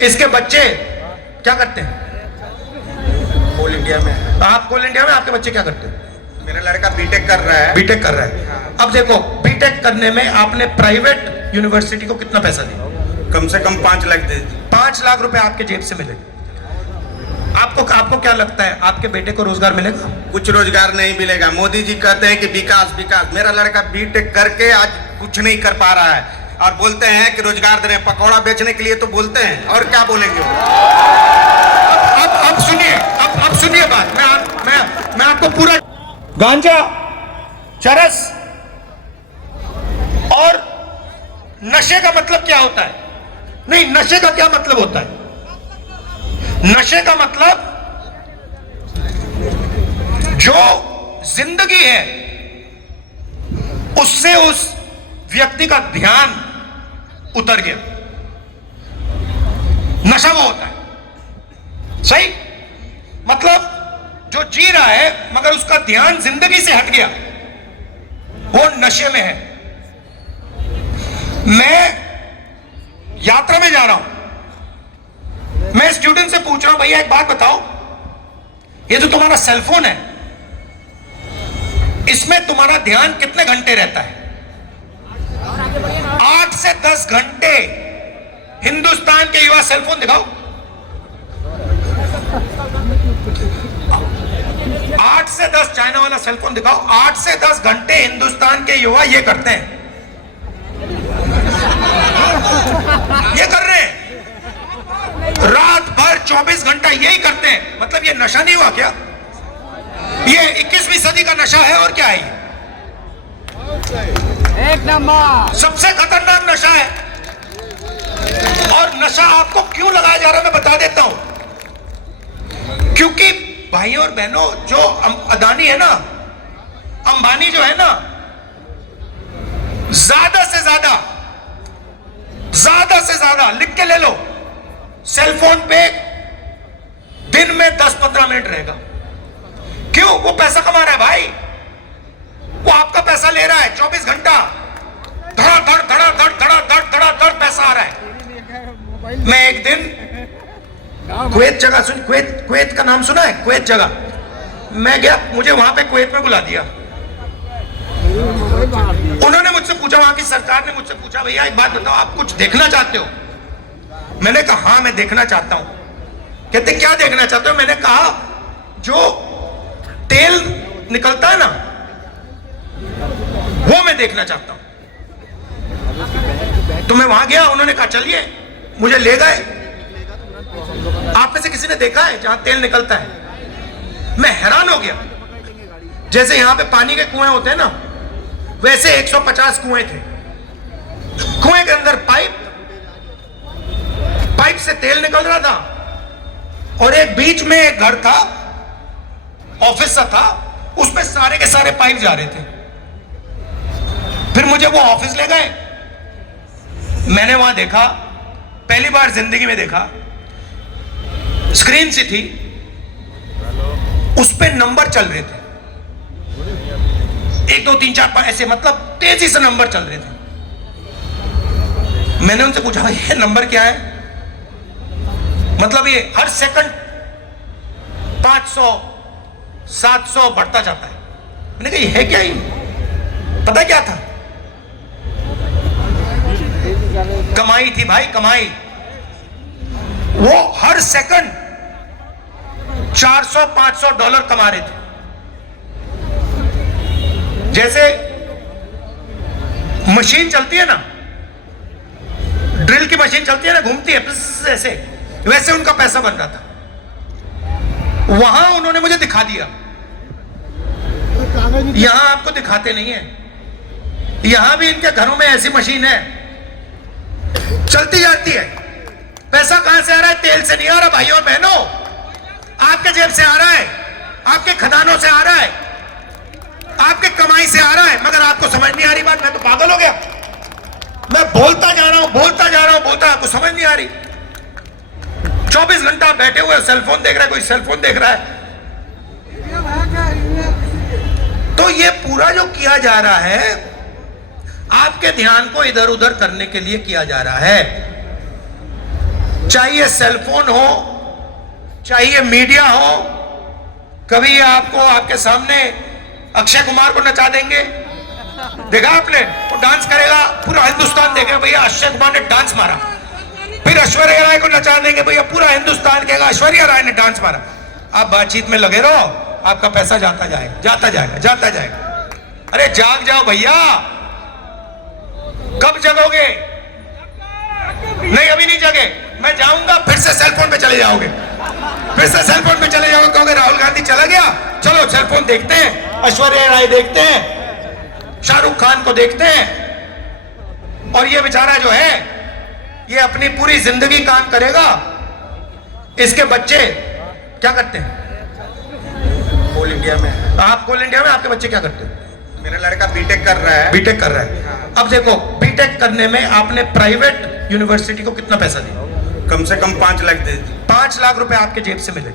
इसके बच्चे क्या करते हैं? कोल इंडिया में। आप कोल इंडिया में, आपके बच्चे क्या करते हैं? मेरा लड़का बीटेक कर रहा है। बीटेक कर रहा है। अब देखो, बीटेक करने में आपने प्राइवेट यूनिवर्सिटी को कितना पैसा दिया? कम से कम 5 लाख दे दी। 5 लाख रुपए आपके जेब से मिले। आपको क्या लगता है, आपके बेटे को रोजगार मिलेगा? कुछ रोजगार नहीं मिलेगा। मोदी जी कहते हैं कि विकास विकास। मेरा लड़का बीटेक करके आज कुछ नहीं कर पा रहा है और बोलते हैं कि रोजगार दे रहे हैं। पकौड़ा बेचने के लिए तो बोलते हैं, और क्या बोलेंगे वो? अब सुनिए बात। मैं आपको पूरा गांजा, चरस और नशे का मतलब क्या होता है? नहीं, नशे का क्या मतलब होता है? नशे का मतलब जो जिंदगी है उससे उस व्यक्ति का ध्यान उतर गया, नशा वो होता है। सही? मतलब जो जी रहा है मगर उसका ध्यान जिंदगी से हट गया, वो नशे में है। मैं यात्रा में जा रहा हूं, मैं स्टूडेंट से पूछ रहा हूं, भैया एक बात बताओ, ये जो तुम्हारा सेलफोन है इसमें तुम्हारा ध्यान कितने घंटे रहता है? 8 से 10 घंटे। हिंदुस्तान के युवा सेलफोन दिखाओ। 8 से 10, चाइना वाला सेलफोन दिखाओ। 8 से 10 घंटे हिंदुस्तान के युवा ये करते हैं, ये कर रहे हैं रात भर 24 घंटा यही करते हैं। मतलब ये नशा नहीं हुआ क्या? ये 21वीं सदी का नशा है और क्या है? ये एक नंबर सबसे खतरनाक नशा है। और नशा आपको क्यों लगाया जा रहा है मैं बता देता हूं। क्योंकि भाइयों और बहनों, जो अदानी है ना, अंबानी जो है ना, ज्यादा से ज्यादा लिख के ले लो, सेलफोन पे दिन में 10-15 मिनट रहेगा। क्यों? वो पैसा कमा रहा है भाई, वो आपका पैसा ले रहा है। 24 घंटा धड़ाधड़ धड़ाधड़ धड़ाधड़ धड़ाधड़ पैसा आ रहा है। मैं एक दिन कुवैत जगह सुन, कुवैत का नाम सुना है? कुवैत जगह मैं गया, मुझे वहां पे कुवैत में बुला दिया। उन्होंने मुझसे पूछा, वहां की सरकार ने मुझसे पूछा, भैया एक बात बताओ, आप कुछ देखना चाहते हो? मैंने कहा हाँ मैं देखना चाहता हूं। कहते क्या देखना चाहते हो? मैंने कहा जो तेल निकलता है ना वो मैं देखना चाहता हूं। तो मैं वहां गया, उन्होंने कहा चलिए, मुझे ले गए। आप में से किसी ने देखा है जहां तेल निकलता है? मैं हैरान हो गया। जैसे यहां पे पानी के कुएं होते हैं ना, वैसे 150 कुएं थे। कुएं के अंदर पाइप से तेल निकल रहा था और एक बीच में एक घर था, ऑफिस सा था, उसमें सारे के सारे पाइप जा रहे थे। फिर मुझे वो ऑफिस ले गए। मैंने वहां देखा, पहली बार जिंदगी में देखा, स्क्रीन सी थी, उस पे नंबर चल रहे थे, 1 2 3 4 5 ऐसे, मतलब तेजी से नंबर चल रहे थे। मैंने उनसे पूछा ये नंबर क्या है? मतलब ये हर सेकंड 500 700 बढ़ता जाता है। मैंने कहा ये है क्या? ही पता क्या था? कमाई थी भाई, कमाई। वो हर सेकंड $400-500 कमा रहे थे। जैसे मशीन चलती है ना, ड्रिल की मशीन चलती है ना, घूमती है ऐसे, वैसे उनका पैसा बन रहा था। वहां उन्होंने मुझे दिखा दिया। यहां आपको दिखाते नहीं है। यहां भी इनके घरों में ऐसी मशीन है, चलती जाती है। पैसा कहां से आ रहा है? तेल से नहीं आ रहा भाइयों और बहनों, आपके जेब से आ रहा है, आपके खदानों से आ रहा है, आपके कमाई से आ रहा है। मगर आपको समझ नहीं आ रही बात। मैं तो पागल हो गया। मैं बोलता जा रहा हूं, आपको समझ नहीं आ रही। 24 घंटा बैठे हुए सेलफोन देख रहा है, कोई सेलफोन देख रहा है। तो ये पूरा जो किया जा रहा है, आपके ध्यान को इधर उधर करने के लिए किया जा रहा है। चाहिए सेलफोन हो, चाहिए मीडिया हो, कभी आपको आपके सामने अक्षय कुमार को नचा देंगे। देखा आपने, वो डांस करेगा, पूरा हिंदुस्तान देखेगा भैया अक्षय कुमार ने डांस मारा। फिर ऐश्वर्या राय को नचा देंगे भैया, पूरा हिंदुस्तान कहेगा ऐश्वर्या राय ने डांस मारा। आप बातचीत में लगे रहो, आपका पैसा जाता जाएगा, जाता जाएगा, जाता जाएगा। अरे जाग जाओ भैया, कब जगोगे? नहीं, अभी नहीं जगे। मैं जाऊंगा, फिर से सेलफोन पे चले जाओगे, फिर से सेलफोन पे चले जाओगे, कहोगे राहुल गांधी चला गया, चलो सेलफोन देखते हैं, ऐश्वर्या राय देखते हैं, शाहरुख खान को देखते हैं। और ये बेचारा जो है, ये अपनी पूरी जिंदगी काम करेगा। इसके बच्चे क्या करते हैं? कोल इंडिया में। आप कोल इंडिया में, आपके बच्चे क्या करते हैं? मेरा लड़का बीटेक कर रहा है। बीटेक कर रहा है। अब देखो, बीटेक करने में आपने प्राइवेट यूनिवर्सिटी को कितना पैसा दिया? कम से कम 5 लाख दे दी। 5 लाख रुपए आपके जेब से मिले।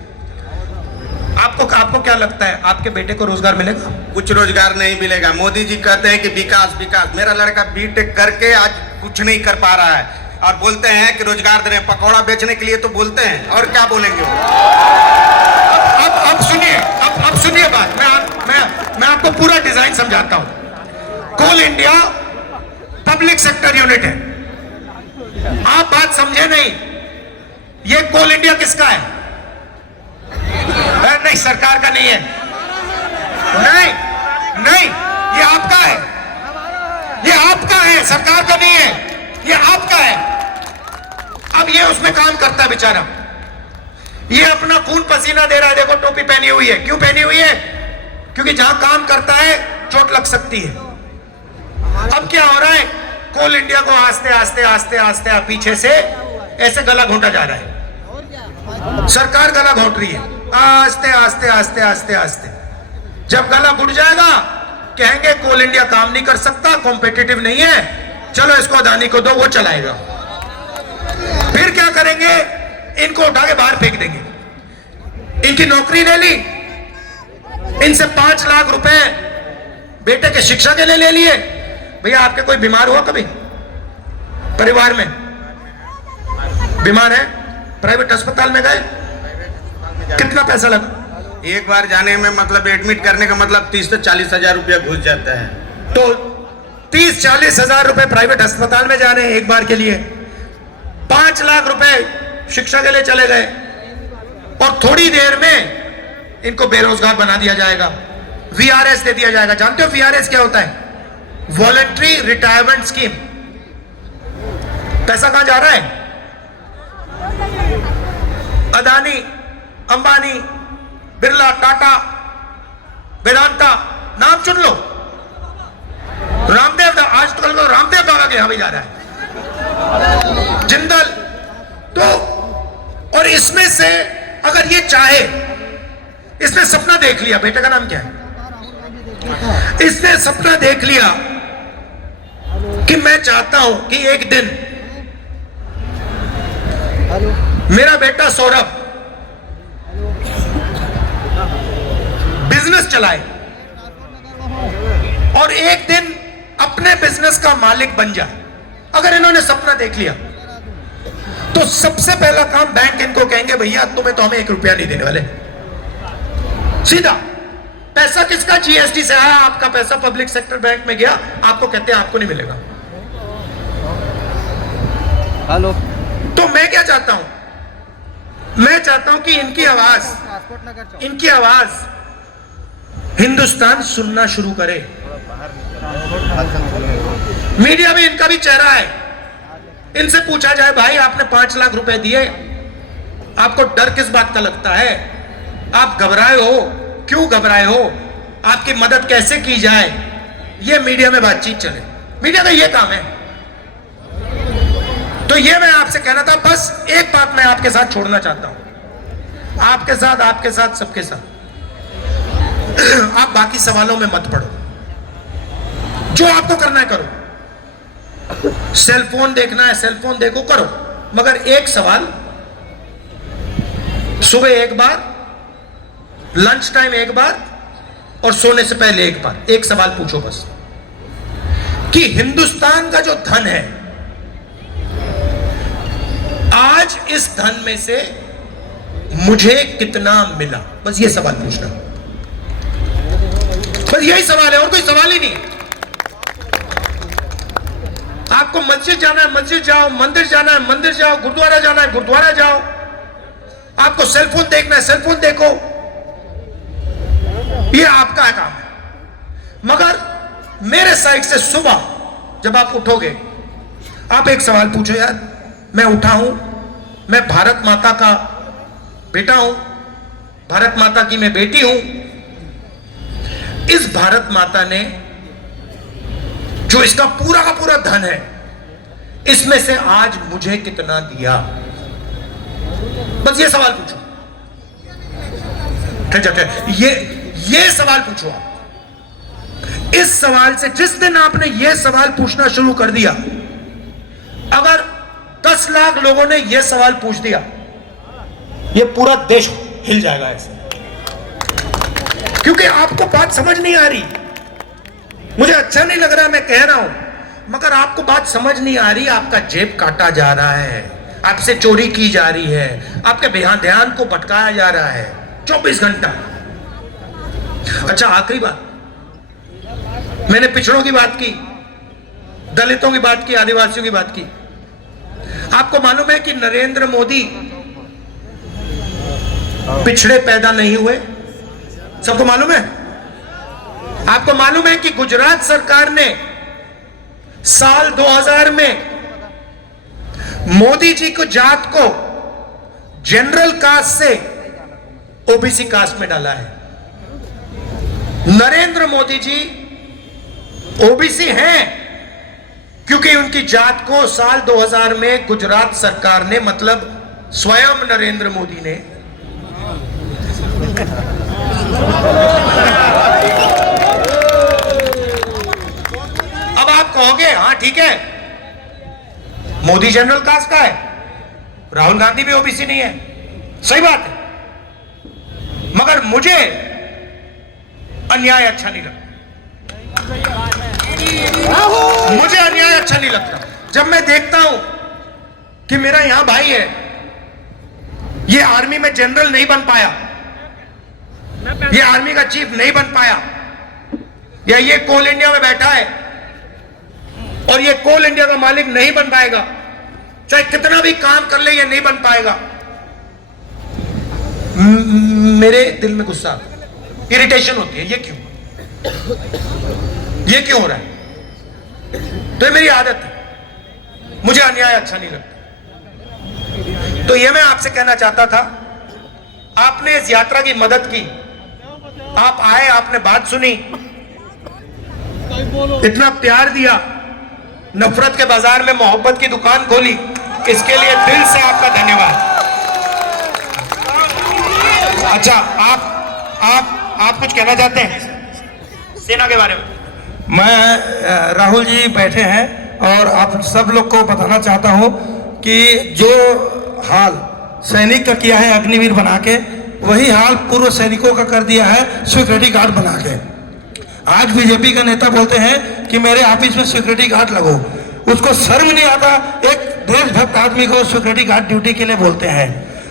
आपको क्या लगता है, आपके बेटे को रोजगार मिलेगा? कुछ रोजगार नहीं मिलेगा। मोदी जी कहते हैं कि विकास विकास, मेरा लड़का बीटेक करके आज कुछ नहीं कर पा रहा है और बोलते हैं कि रोजगार दे रहे हैं। पकौड़ा बेचने के लिए तो बोलते हैं, और क्या बोलेंगे वो? अब सुनिए, अब सुनिए बात। मैं आपको पूरा डिजाइन समझाता हूं। कोल इंडिया पब्लिक सेक्टर यूनिट है। आप बात समझे नहीं। ये कोल इंडिया किसका है? नहीं, सरकार का नहीं है। नहीं नहीं, ये आपका है, ये आपका है, सरकार का नहीं है, ये आपका है। अब ये उसमें काम करता है बेचारा, ये अपना खून पसीना दे रहा है। देखो टोपी पहनी हुई है, क्यों पहनी हुई है? क्योंकि जहां काम करता है चोट लग सकती है। अब क्या हो रहा है, कोल इंडिया को आस्ते आस्ते आस्ते आस्ते पीछे से ऐसे गला घोंटा जा रहा है। सरकार गला घोंट रही है, आस्ते आस्ते आस्ते आस्ते आस्ते। जब गला घुट जाएगा, कहेंगे कोल इंडिया काम नहीं कर सकता, कॉम्पिटिटिव नहीं है, चलो इसको अदानी को दो, वो चलाएगा। फिर क्या करेंगे, इनको उठा के बाहर फेंक देंगे। इनकी नौकरी ले ली, इनसे 5 लाख रुपए बेटे के शिक्षा के लिए ले लिए। भैया आपके कोई बीमार हुआ कभी परिवार में? बीमार है, प्राइवेट अस्पताल में गए, कितना पैसा लगा? एक बार जाने में मतलब एडमिट करने का मतलब 30 से 40 हजार रुपया घुस जाता है। तो 30-40 हजार रुपए प्राइवेट अस्पताल में जाने एक बार के लिए, 5 लाख रुपए शिक्षा के लिए चले गए, और थोड़ी देर में इनको बेरोजगार बना दिया जाएगा। वीआरएस दे दिया जाएगा। जानते हो वीआरएस क्या होता है? Voluntary retirement scheme. पैसा कहां जा रहा है? अदानी, अंबानी, बिरला, टाटा, वेदांता, नाम चुन लो। रामदेव, आजकल तो रामदेव बाबा के यहां भी जा रहा है, जिंदल। तो और इसमें से अगर ये चाहे, इसने सपना देख लिया, बेटे का नाम क्या है? इसने सपना देख लिया कि मैं चाहता हूं कि एक दिन मेरा बेटा सौरभ बिजनेस चलाए और एक दिन अपने बिजनेस का मालिक बन जाए। अगर इन्होंने सपना देख लिया, तो सबसे पहला काम बैंक इनको कहेंगे, भैया तुम्हें तो हमें 1 रुपया नहीं देने वाले। सीधा पैसा किसका? जीएसटी से आया, आपका पैसा पब्लिक सेक्टर बैंक में गया, आपको कहते हैं आपको नहीं मिलेगा। हेलो। तो मैं क्या चाहता हूं, मैं चाहता हूं कि इनकी आवाज हिंदुस्तान सुनना शुरू करे। मीडिया में इनका भी चेहरा है। इनसे पूछा जाए, भाई आपने 5 लाख रुपए दिए, आपको डर किस बात का लगता है? आप घबराए हो, क्यों घबराए हो? आपकी मदद कैसे की जाए? ये मीडिया में बातचीत चले। मीडिया का ये काम है। तो ये मैं आपसे कहना था। बस एक बात मैं आपके साथ छोड़ना चाहता हूं, आपके साथ सबके साथ। आप बाकी सवालों में मत पड़ो, जो आपको करना है करो। सेलफोन देखना है, सेलफोन देखो, करो, मगर एक सवाल, सुबह एक बार, लंच टाइम एक बार, और सोने से पहले एक बार एक सवाल पूछो बस, कि हिंदुस्तान का जो धन है, आज इस धन में से मुझे कितना मिला, बस ये सवाल पूछना, बस यही सवाल है, और कोई सवाल ही नहीं है। आपको मस्जिद जाना है मस्जिद जाओ, मंदिर जाना है मंदिर जाओ, गुरुद्वारा जाना है गुरुद्वारा जाओ, आपको सेलफोन देखना है सेलफोन देखो, ये आपका काम है। मगर मेरे साइड से सुबह जब आप उठोगे, आप एक सवाल पूछो, यार मैं उठा हूं, मैं भारत माता का बेटा हूं, भारत माता की मैं बेटी हूं, इस भारत माता ने जो इसका पूरा का पूरा धन है, इसमें से आज मुझे कितना दिया, बस ये सवाल पूछो। ठीक है, ये सवाल पूछो आप। इस सवाल से जिस दिन आपने ये सवाल पूछना शुरू कर दिया, अगर 10 लाख लोगों ने यह सवाल पूछ दिया, यह पूरा देश हिल जाएगा ऐसे, क्योंकि आपको बात समझ नहीं आ रही। मुझे अच्छा नहीं लग रहा मैं कह रहा हूं, मगर आपको बात समझ नहीं आ रही। आपका जेब काटा जा रहा है, आपसे चोरी की जा रही है, आपके ध्यान को भटकाया जा रहा है 24 घंटा। अच्छा, आखिरी बात, मैंने पिछड़ों की बात की, दलितों की बात की, आदिवासियों की बात की। आपको मालूम है कि नरेंद्र मोदी पिछड़े पैदा नहीं हुए, सबको मालूम है। आपको मालूम है कि गुजरात सरकार ने साल 2000 में मोदी जी को जात को जनरल कास्ट से ओबीसी कास्ट में डाला है। नरेंद्र मोदी जी ओबीसी हैं क्योंकि उनकी जात को साल 2000 में गुजरात सरकार ने, मतलब स्वयं नरेंद्र मोदी ने, अब आप कहोगे हाँ ठीक है, मोदी जनरल कास्ट का है, राहुल गांधी भी ओबीसी नहीं है, सही बात है, मगर मुझे अन्याय अच्छा नहीं लगता। मुझे अन्याय अच्छा नहीं लगता जब मैं देखता हूं कि मेरा यहां भाई है, ये आर्मी में जनरल नहीं बन पाया, ये आर्मी का चीफ नहीं बन पाया, या ये कोल इंडिया में बैठा है और ये कोल इंडिया का मालिक नहीं बन पाएगा, चाहे कितना भी काम कर ले ये नहीं बन पाएगा। मेरे दिल में गुस्सा, इरिटेशन होती है, ये क्यों हो रहा है? तो ये मेरी आदत है, मुझे अन्याय अच्छा नहीं लगता। तो ये मैं आपसे कहना चाहता था, आपने इस यात्रा की मदद की, आप आए, आपने बात सुनी, इतना प्यार दिया, नफरत के बाजार में मोहब्बत की दुकान खोली, इसके लिए दिल से आपका धन्यवाद। अच्छा, आप कुछ कहना चाहते हैं सेना के बारे में? मैं राहुल जी बैठे हैं और आप सब लोग को बताना चाहता हूं कि जो हाल सैनिक का किया है अग्निवीर बना के, वही हाल पूर्व सैनिकों का कर दिया है सिक्योरिटी गार्ड बना के। आज बीजेपी का नेता बोलते हैं कि मेरे ऑफिस में सिक्योरिटी गार्ड लगो, उसको शर्म नहीं आता? एक देशभक्त आदमी को सिक्योरिटी गार्ड ड्यूटी के लिए बोलते हैं।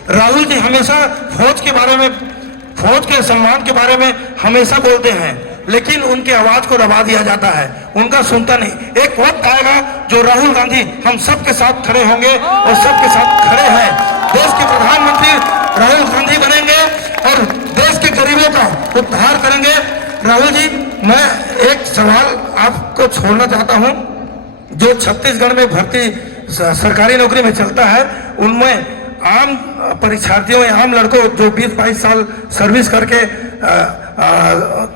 राहुल जी हमेशा फौज के बारे में, फौज के सम्मान के बारे में हमेशा बोलते हैं, लेकिन उनकी आवाज को दबा दिया जाता है, उनका सुनता नहीं। एक वक्त आएगा जो राहुल गांधी हम सबके साथ खड़े होंगे और सबके साथ खड़े हैं। देश के प्रधानमंत्री राहुल गांधी बनेंगे और देश के गरीबों का उद्धार करेंगे। राहुल जी, मैं एक सवाल आपको छोड़ना चाहता हूं। जो छत्तीसगढ़ में भर्ती सरकारी नौकरी में चलता है, उनमें आम परीक्षार्थियों या आम लड़कों जो 20-22 साल सर्विस करके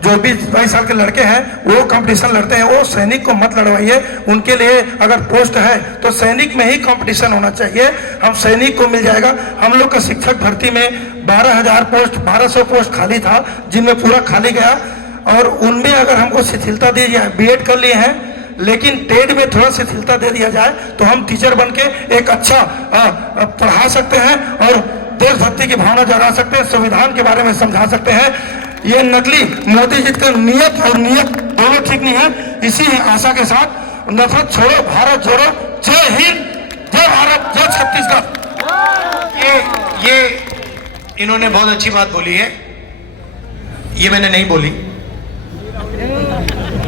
जो 20-22 साल के लड़के हैं वो कंपटीशन लड़ते हैं। वो सैनिक को मत लड़वाइए, उनके लिए अगर पोस्ट है तो सैनिक में ही कंपटीशन होना चाहिए। हम सैनिक को मिल जाएगा। हम लोग का शिक्षक भर्ती में 12,000 पोस्ट, 1200 पोस्ट खाली था, जिनमें पूरा खाली गया, और उनमें अगर हमको शिथिलता दी जाए, बीएड कर लिए हैं लेकिन टेट में थोड़ा शिथिलता दे दिया जाए तो हम टीचर बनके एक अच्छा पढ़ा सकते हैं और देशभक्ति की भावना जगा सकते हैं, संविधान के बारे में समझा सकते हैं। ये नकली मोदी जी का नियत और नियत दोनों ठीक नहीं है। इसी आशा के साथ नफरत छोड़ो, भारत जोड़ो। जय हिंद, जय भारत, जय छत्तीसगढ़। ये इन्होंने बहुत अच्छी बात बोली है, ये मैंने नहीं बोली,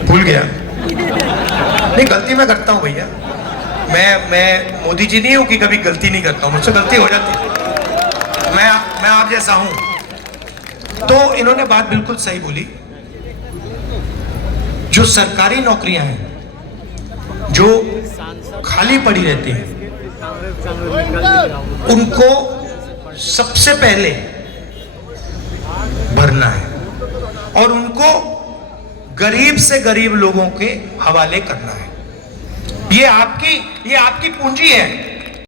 भूल गया। नहीं, गलती मैं करता हूं भैया, मैं मोदी जी नहीं हूं कि कभी गलती नहीं करता हूं, मुझसे गलती हो जाती है, मैं आप जैसा हूं। तो इन्होंने बात बिल्कुल सही बोली। जो सरकारी नौकरियां हैं जो खाली पड़ी रहती हैं, उनको सबसे पहले भरना है और उनको गरीब से गरीब लोगों के हवाले करना है। ये आपकी पूंजी है।